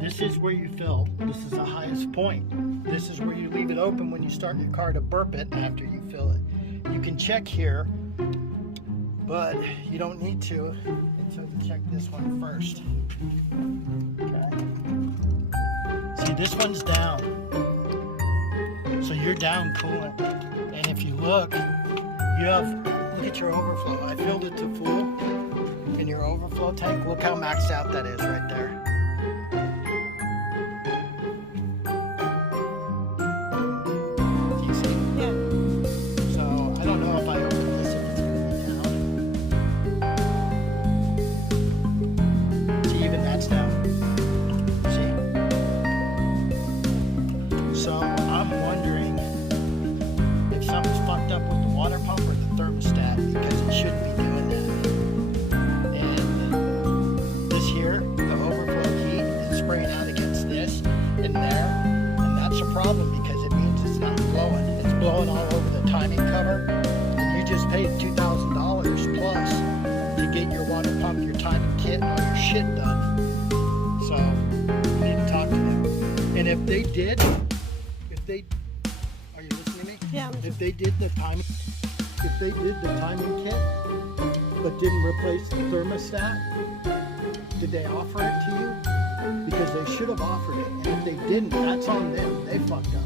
This is where you fill. This is the highest point. This is where you leave it open when you start your car to burp it after you fill it. You can check here, but you don't need to until you check this one first. Okay. See, this one's down. So you're down coolant. And if you look at your overflow. I filled it to full in your overflow tank. Look how maxed out that is right there. Blowing all over the timing cover, and you just paid $2,000 plus to get your water pump, your timing kit, and all your shit done. So you need to talk to them. And if they did, are you listening to me? Yeah. If they did the timing kit, but didn't replace the thermostat, did they offer it to you? Because they should have offered it. And if they didn't, that's on them. They fucked up.